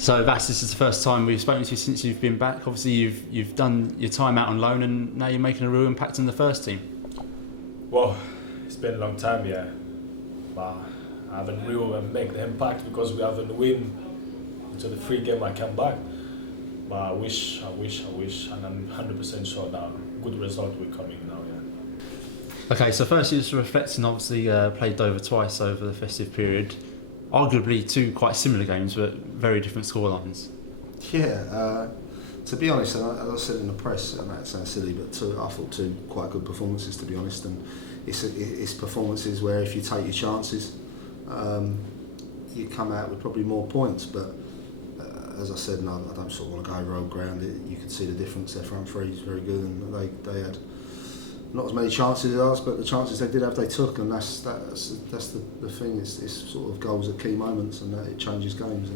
So Vass, this is the first time we've spoken to you since you've been back. Obviously you've done your time out on loan and now you're making a real impact in the first team. Well, it's been a long time, yeah. But I haven't really made the impact because we haven't win until the free game I came back. But I wish, and I'm 100% sure that good result will come in now, yeah. Okay, so firstly just reflecting, obviously played Dover twice over the festive period. Arguably two quite similar games but very different scorelines. Yeah, to be honest, and as I said in the press, and that sounds silly, but I thought two quite good performances, to be honest. And it's performances where if you take your chances, you come out with probably more points. But as I said, and I don't sort of want to go rogue ground. You can see the difference. Their front three is very good, and they had not as many chances as us, but the chances they did have, they took, and that's the thing. It's sort of goals at key moments, and it changes games.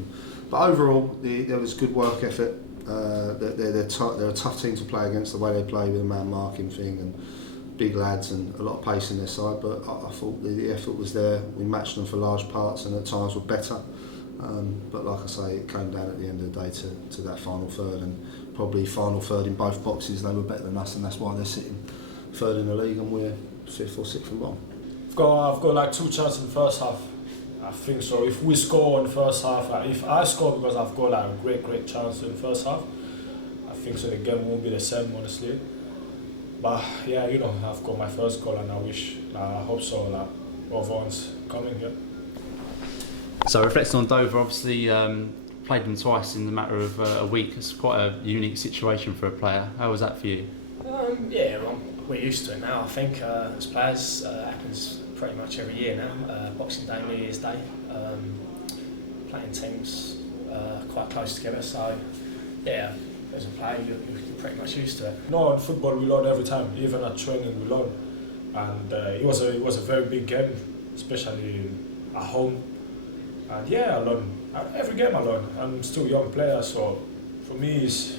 But overall, there was good work effort. They're a tough team to play against. The way they play with a man marking thing and big lads and a lot of pace in their side. But I thought the effort was there. We matched them for large parts, and at times were better. But like I say, it came down at the end of the day to that final third, and probably final third in both boxes. They were better than us, and that's why they're sitting third in the league and we're fifth or sixth from bottom. I've got like two chances in the first half. I think so. If we score in the first half, if I score because I've got like a great chance in the first half, I think so the game won't be the same, honestly. But yeah, I've got my first goal and I hope so, like other ones coming here. So reflecting on Dover, obviously played them twice in the matter of a week. It's quite a unique situation for a player. How was that for you? We're used to it now, I think, as players. Happens pretty much every year now. Boxing Day, New Year's Day, playing teams quite close together. So, yeah, as a player, you're pretty much used to it. No, in football we learn every time. Even at training we learn, and it was a very big game, especially at home. And yeah, I learn every game. I learn. I'm still a young player, so for me it's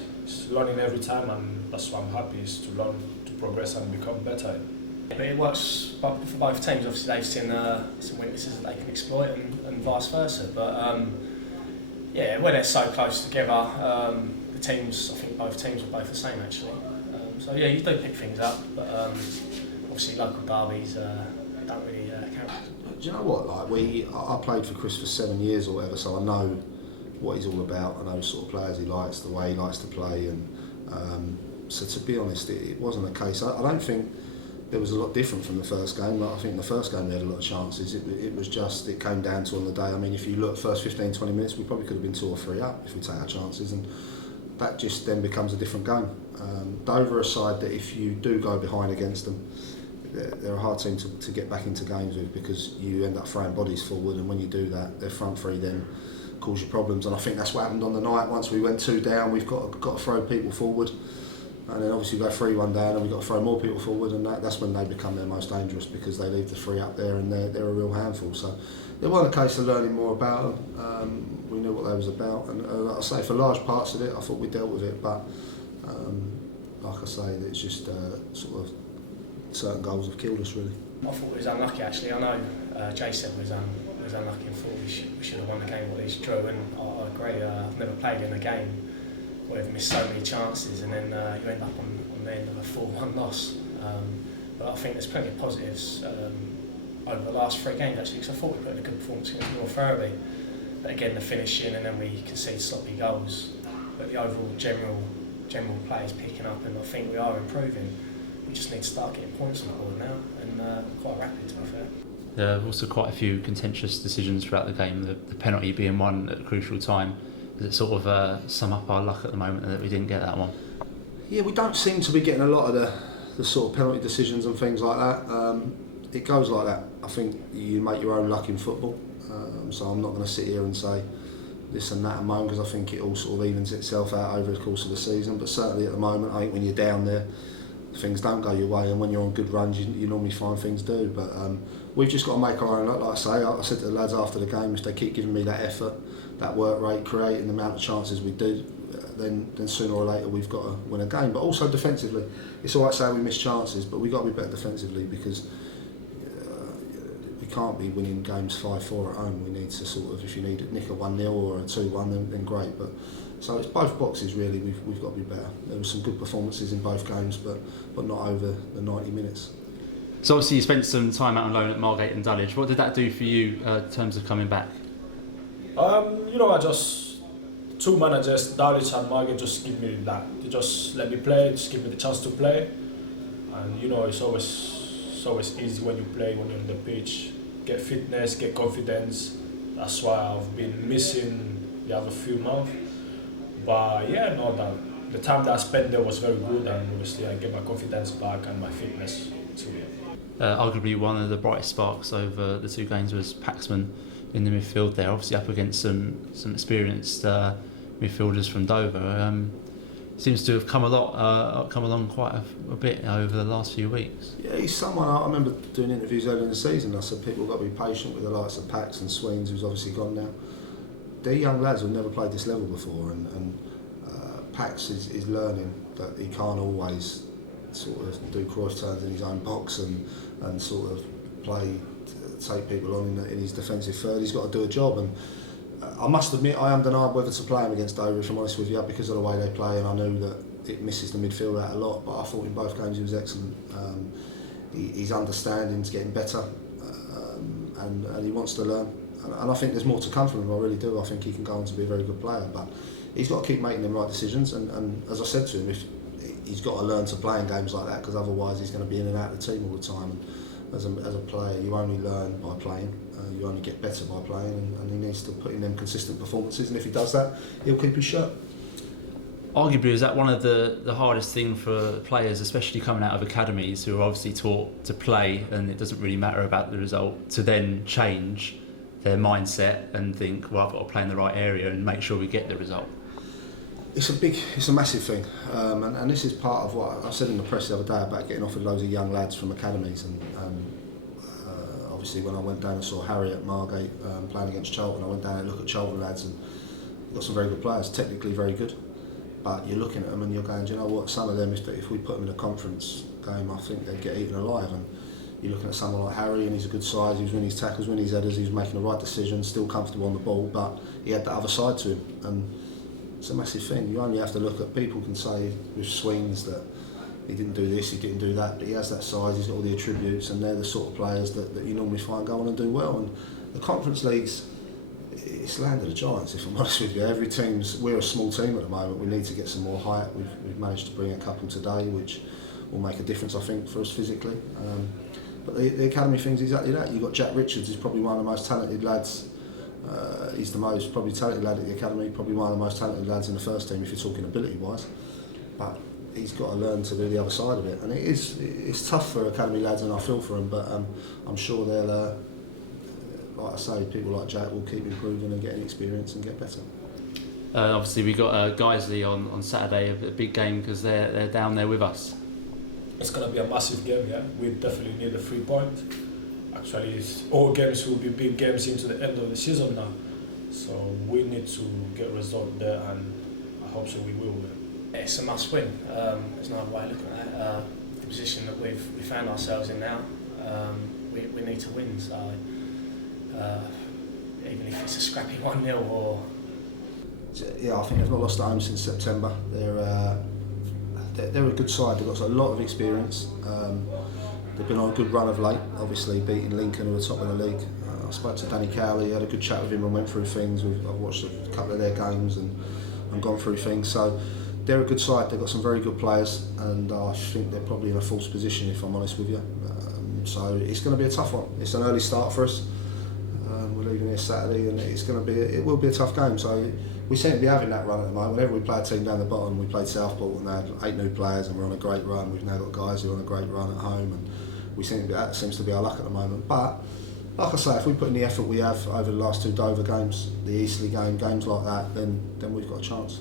learning every time, and that's why I'm happy is to learn, to progress and become better. But it works for both teams. Obviously, they've seen some weaknesses that they can exploit, and vice versa. But yeah, when they're so close together, the teams, I think both teams are both the same actually. So yeah, you do pick things up, but obviously local derbies don't really count. Do you know what? Like I played for Chris for 7 years or whatever, so I know what he's all about. I know the sort of players he likes, the way he likes to play, and so to be honest, it wasn't a case. I don't think there was a lot different from the first game. Like, I think in the first game they had a lot of chances. It was just, it came down to on the day. I mean, if you look first 15-20 minutes, we probably could have been 2 or 3 up if we take our chances, and that just then becomes a different game. Dover are a side that if you do go behind against them, they're a hard team to get back into games with, because you end up throwing bodies forward, and when you do that, their front three then cause you problems. And I think that's what happened on the night. Once we went 2 down, we've got to throw people forward, and then obviously we go 3-1 down and we've got to throw more people forward, and that's when they become their most dangerous, because they leave the 3 up there and they're a real handful. So it wasn't a case of learning more about them. We knew what they was about, and like I say, for large parts of it I thought we dealt with it, but like I say, it's just sort of certain goals have killed us really. I thought we was unlucky actually. I know Jay said we was unlucky and thought we should have won the game, or at least drew, and I agree. I've never played in a game where we've missed so many chances, and then you end up on the end of a 4-1 loss. But I think there's plenty of positives over the last 3 games actually, because I thought we put in a good performance against North Ferriby. But again, the finishing, and then we concede sloppy goals. But the overall general play is picking up, and I think we are improving. We just need to start getting points on the board now, and quite rapid to be fair. There are also quite a few contentious decisions throughout the game, the penalty being one at a crucial time. Does it sort of sum up our luck at the moment that we didn't get that one? Yeah, we don't seem to be getting a lot of the sort of penalty decisions and things like that. It goes like that. I think you make your own luck in football, so I'm not going to sit here and say this and that at the moment, because I think it all sort of evens itself out over the course of the season. But certainly at the moment, I think when you're down there, things don't go your way, and when you're on good runs, you normally find things do. But we've just got to make our own luck. Like I said to the lads after the game, if they keep giving me that effort, that work rate, creating the amount of chances we do, then sooner or later we've got to win a game. But also defensively, it's all right saying we miss chances, but we've got to be better defensively, because we can't be winning games 5-4 at home. We need to sort of, if you need a nick a 1-0 or a 2-1, then great. But so it's both boxes really. We've got to be better. There were some good performances in both games, but not over the 90 minutes. So obviously you spent some time out on loan at Margate and Dulwich. What did that do for you in terms of coming back? I just two managers, Dulwich and Margate, just give me that. They just let me play, just give me the chance to play. And it's always easy when you play, when you're on the pitch. Get fitness, get confidence. That's why I've been missing the other few months. But the time that I spent there was very good, and obviously I get my confidence back and my fitness too. Arguably one of the brightest sparks over the two games was Paxman in the midfield there, obviously up against some experienced midfielders from Dover. Seems to have come along quite a bit over the last few weeks. Yeah, he's someone, I remember doing interviews earlier in the season. I said people have got to be patient with the likes of Pax and Sweens, who's obviously gone now. They're young lads who've never played this level before, and Pax is learning that he can't always sort of do cross turns in his own box and sort of take people on in his defensive third. He's got to do a job, and I must admit I am denied whether to play him against Dover, if I'm honest with you, because of the way they play, and I knew that it misses the midfield out a lot, but I thought in both games he was excellent. His understanding's getting better, and he wants to learn, and I think there's more to come from him. I really do. I think he can go on to be a very good player, but he's got to keep making the right decisions, and as I said to him, he's got to learn to play in games like that, because otherwise he's going to be in and out of the team all the time. And as a player, you only learn by playing. You only get better by playing, and he needs to put in them consistent performances. And if he does that, he'll keep his shirt. Arguably, is that one of the hardest things for players, especially coming out of academies, who are obviously taught to play, and it doesn't really matter about the result, to then change their mindset and think, well, I've got to play in the right area and make sure we get the result? It's a massive thing, and this is part of what I said in the press the other day about getting offered loads of young lads from academies, and obviously when I went down and saw Harry at Margate playing against Charlton, I went down and looked at Charlton lads, and got some very good players, technically very good, but you're looking at them and you're going, do you know what, some of them, if we put them in a conference game, I think they'd get eaten alive. And you're looking at someone like Harry, and he's a good size, he was winning his tackles, winning his headers, he was making the right decisions, still comfortable on the ball, but he had that other side to him, and it's a massive thing. You only have to look at, people can say with Sweens that he didn't do this, he didn't do that, but he has that size, he's got all the attributes, and they're the sort of players that you normally find go on and do well. And the Conference Leagues, it's land of the giants, if I'm honest with you. We're a small team at the moment, we need to get some more height. We've managed to bring a couple today, which will make a difference, I think, for us physically. But the academy thing's exactly that. You've got Jack Richards, who's probably one of the most talented lads. He's the most probably talented lad at the academy, probably one of the most talented lads in the first team if you're talking ability wise, but he's got to learn to do the other side of it, and it's tough for academy lads, and I feel for them, but I'm sure they'll like I say, people like Jack will keep improving and getting experience and get better. Obviously we got Guiseley on Saturday, a big game because they're down there with us. It's going to be a massive game, yeah. We definitely need a 3 point. Actually, all games will be big games into the end of the season now. So we need to get a result there, and I hope so we will. It's a must win. There's no other way of looking at it. The position that we found ourselves in now, we need to win. So even if it's a scrappy 1-0 or... Yeah, I think they've not lost at home since September. They're a good side. They've got a lot of experience. They've been on a good run of late, obviously beating Lincoln, who are top of the league. I spoke to Danny Cowley, had a good chat with him and went through things. I've watched a couple of their games and gone through things. So they're a good side. They've got some very good players, and I think they're probably in a false position, if I'm honest with you. So it's going to be a tough one. It's an early start for us. We're leaving here Saturday, and it will be a tough game. So we seem to be having that run at the moment. Whenever we play a team down the bottom, we played Southport and they had 8 new players, and we're on a great run. We've now got guys who are on a great run at home, and that seems to be our luck at the moment. But like I say, if we put in the effort we have over the last 2 Dover games, the Eastleigh game, games like that, then we've got a chance.